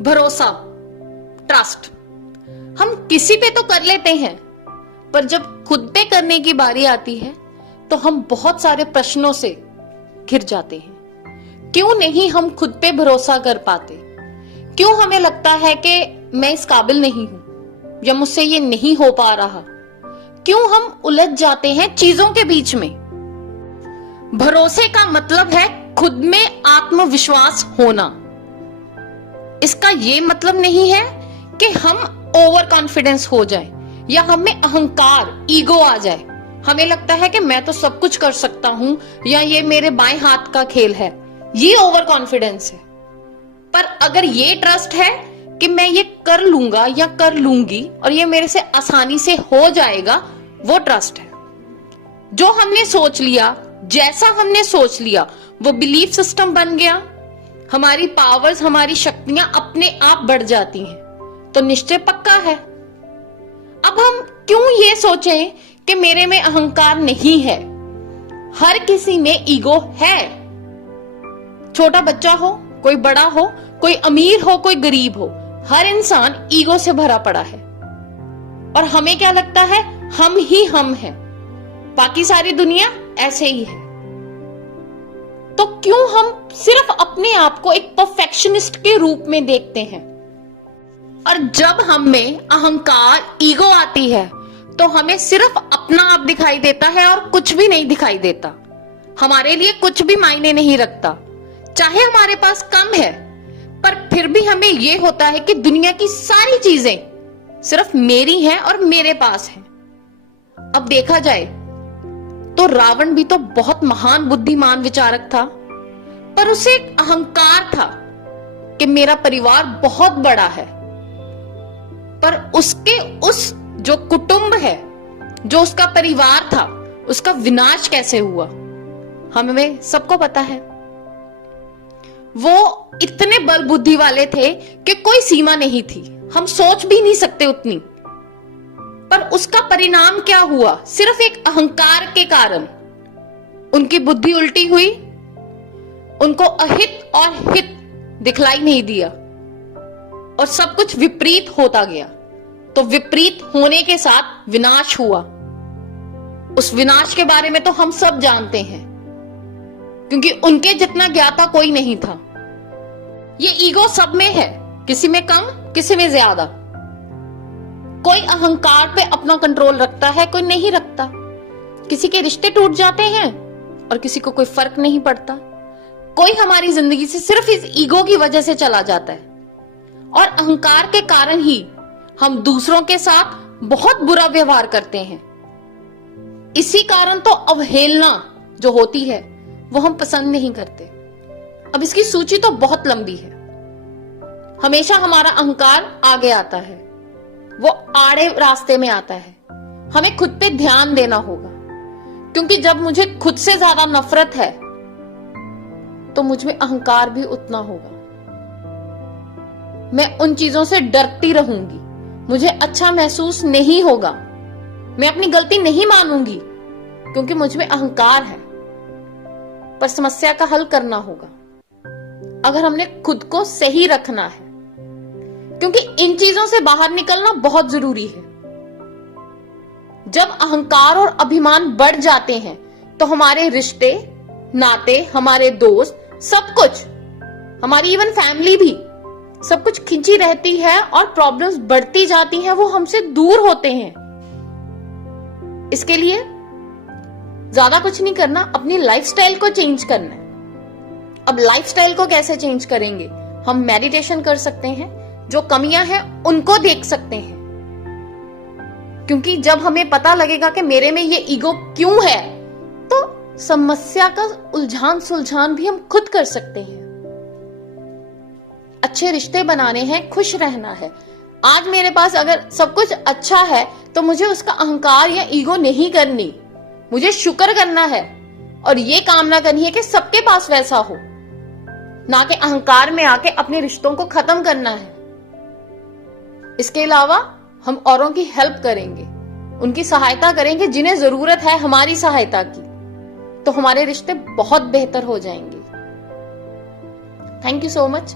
भरोसा, ट्रस्ट हम किसी पे तो कर लेते हैं, पर जब खुद पे करने की बारी आती है तो हम बहुत सारे प्रश्नों से घिर जाते हैं। क्यों नहीं हम खुद पे भरोसा कर पाते? क्यों हमें लगता है कि मैं इस काबिल नहीं हूं या मुझसे ये नहीं हो पा रहा? क्यों हम उलझ जाते हैं चीजों के बीच में? भरोसे का मतलब है खुद में आत्मविश्वास होना। इसका ये मतलब नहीं है कि हम ओवर कॉन्फिडेंस हो जाए या हमें अहंकार, ईगो आ जाए। हमें लगता है कि मैं तो सब कुछ कर सकता हूं या ये मेरे बाएं हाथ का खेल है। ये ओवर कॉन्फिडेंस है। पर अगर ये ट्रस्ट है कि मैं ये कर लूंगा या कर लूंगी और ये मेरे से आसानी से हो जाएगा, वो ट्रस्ट है। जो हमने सोच लिया, जैसा हमने सोच लिया, वो बिलीफ सिस्टम बन गया। हमारी पावर्स, हमारी शक्तियां अपने आप बढ़ जाती हैं, तो निश्चय पक्का है। अब हम क्यों ये सोचें कि मेरे में अहंकार नहीं है? हर किसी में ईगो है। छोटा बच्चा हो, कोई बड़ा हो, कोई अमीर हो, कोई गरीब हो, हर इंसान ईगो से भरा पड़ा है। और हमें क्या लगता है, हम ही हम हैं, बाकी सारी दुनिया ऐसे ही है। तो क्यों हम सिर्फ अपने आप को एक परफेक्शनिस्ट के रूप में देखते हैं? और जब हम में अहंकार, ईगो आती है तो हमें सिर्फ अपना आप दिखाई देता है और कुछ भी नहीं दिखाई देता। हमारे लिए कुछ भी मायने नहीं रखता, चाहे हमारे पास कम है, पर फिर भी हमें यह होता है कि दुनिया की सारी चीजें सिर्फ मेरी हैं और मेरे पास हैं। अब देखा जाए तो रावण भी तो बहुत महान बुद्धिमान विचारक था, पर उसे एक अहंकार था कि मेरा परिवार बहुत बड़ा है। पर उसके उस जो कुटुंब है, जो उसका परिवार था, उसका विनाश कैसे हुआ हमें सबको पता है। वो इतने बल बुद्धि वाले थे कि कोई सीमा नहीं थी, हम सोच भी नहीं सकते उतनी। पर उसका परिणाम क्या हुआ? सिर्फ एक अहंकार के कारण उनकी बुद्धि उल्टी हुई, उनको अहित और हित दिखलाई नहीं दिया और सब कुछ विपरीत होता गया। तो विपरीत होने के साथ विनाश हुआ। उस विनाश के बारे में तो हम सब जानते हैं, क्योंकि उनके जितना ज्ञाता कोई नहीं था। ये ईगो सब में है, किसी में कम, किसी में ज्यादा। कोई अहंकार पे अपना कंट्रोल रखता है, कोई नहीं रखता। किसी के रिश्ते टूट जाते हैं और किसी को कोई फर्क नहीं पड़ता। कोई हमारी जिंदगी से सिर्फ इस ईगो की वजह से चला जाता है। और अहंकार के कारण ही हम दूसरों के साथ बहुत बुरा व्यवहार करते हैं। इसी कारण तो अवहेलना जो होती है वो हम पसंद नहीं करते। अब इसकी सूची तो बहुत लंबी है। हमेशा हमारा अहंकार आगे आता है, वो आड़े रास्ते में आता है। हमें खुद पे ध्यान देना होगा, क्योंकि जब मुझे खुद से ज्यादा नफरत है तो मुझ में अहंकार भी उतना होगा। मैं उन चीजों से डरती रहूंगी, मुझे अच्छा महसूस नहीं होगा, मैं अपनी गलती नहीं मानूंगी, क्योंकि मुझ में अहंकार है। पर समस्या का हल करना होगा अगर हमने खुद को सही रखना है, क्योंकि इन चीजों से बाहर निकलना बहुत जरूरी है। जब अहंकार और अभिमान बढ़ जाते हैं तो हमारे रिश्ते, नाते, हमारे दोस्त, सब कुछ, हमारी इवन फैमिली भी, सब कुछ खिंची रहती है और प्रॉब्लम्स बढ़ती जाती हैं, वो हमसे दूर होते हैं। इसके लिए ज्यादा कुछ नहीं करना, अपनी लाइफस्टाइल को चेंज करना है। अब लाइफस्टाइल को कैसे चेंज करेंगे? हम मेडिटेशन कर सकते हैं, जो कमियां हैं उनको देख सकते हैं, क्योंकि जब हमें पता लगेगा कि मेरे में ये ईगो क्यों है, तो समस्या का उलझान सुलझान भी हम खुद कर सकते हैं। अच्छे रिश्ते बनाने हैं, खुश रहना है। आज मेरे पास अगर सब कुछ अच्छा है तो मुझे उसका अहंकार या ईगो नहीं करनी, मुझे शुक्र करना है और ये कामना करनी है कि सबके पास वैसा हो, ना कि अहंकार में आके अपने रिश्तों को खत्म करना है। इसके अलावा हम औरों की हेल्प करेंगे, उनकी सहायता करेंगे जिन्हें जरूरत है हमारी सहायता की, तो हमारे रिश्ते बहुत बेहतर हो जाएंगे। Thank you so much.